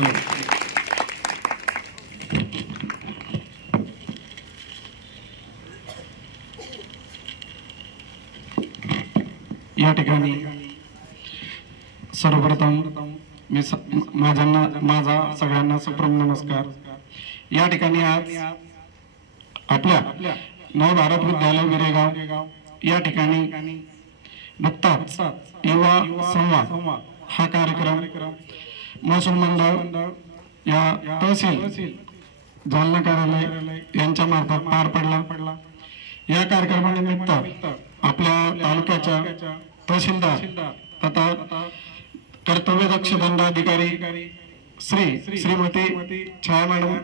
या ठिकाणी सर्वप्रथम माझा सगळ्यांना सुप्रम नमस्कार। या ठिकाणी आज आपल्या नवभारत विद्यालय विरेगाव या ठिकाणी नुकताच युवा संवाद हा कार्यक्रम महसूल मंडळ या तहसील जालना कार्यालय यांच्या मार्फत पार पडला। या कार्यक्रमानिमित्त आपल्या तालुक्याच्या तहसीलदार तथा कर्तव्यदक्ष दंडाधिकारी श्रीमती छाया मॅडम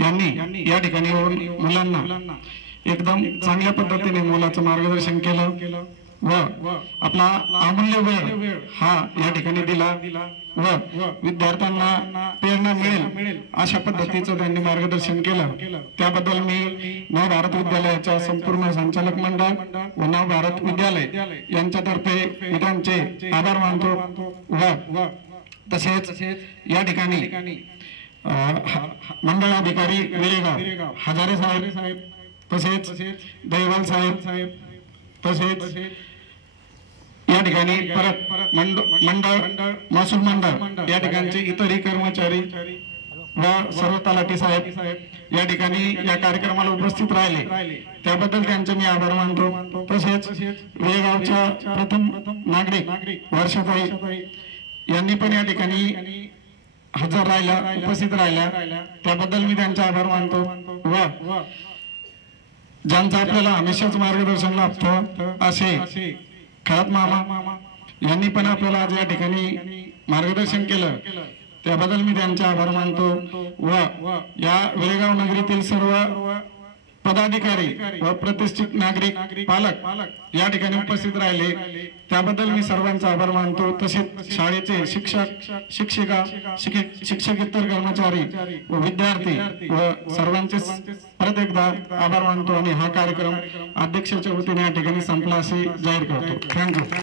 यांनी या ठिकाणी मुलांना एकदम चांगल्या पद्धतीने मुलाचं मार्गदर्शन केलं व आपला अमूल्य वेळ हा या ठिकाणी दिला व विद्यार्थ्यांना प्रेरणा मिळेल अशा पद्धतीचं त्यांनी मार्गदर्शन केलं। त्याबद्दल मी नवभारत विद्यालयाच्या संपूर्ण संचालक मंडळ व नवभारत विद्यालय यांच्यातर्फे त्यांचे आभार मानतो व तसेच या ठिकाणी मंडळाधिकारी विरेगाव हजारे साहेब तसेच दैवाल साहेब तसेच या ठिकाणी परत मंडळ महसूल मंडळ या ठिकाणचे इतरही कर्मचारी व सर्व तलाठी साहेब या ठिकाणी या कार्यक्रमाला उपस्थित राहिले त्याबद्दल त्यांचे मी आभार मानतो। तसेच विरेगावच्या प्रथम नागरिक वर्षाताई यांनी पण या ठिकाणी हजर राहिल्या उपस्थित राहिल्या त्याबद्दल मी त्यांचे आभार मानतो व ज्यांचं आपल्याला हमेशाच मार्गदर्शन लाभतं असे खरात मामा यांनी पण आपल्याला आज या ठिकाणी मार्गदर्शन केलं त्याबद्दल मी त्यांचे आभार मानतो व या विरेगाव नगरीतील सर्व पदाधिकारी व प्रतिष्ठित नागरिक पालक या ठिकाणी उपस्थित राहिले त्याबद्दल मी सर्वांचा आभार मानतो। तसेच शाळेचे शिक्षक इतर कर्मचारी व विद्यार्थी व सर्वांचे परत एकदा आभार मानतो आणि हा कार्यक्रम अध्यक्षाच्या वतीने या ठिकाणी संपला असे जाहीर करतो। थँक्यू।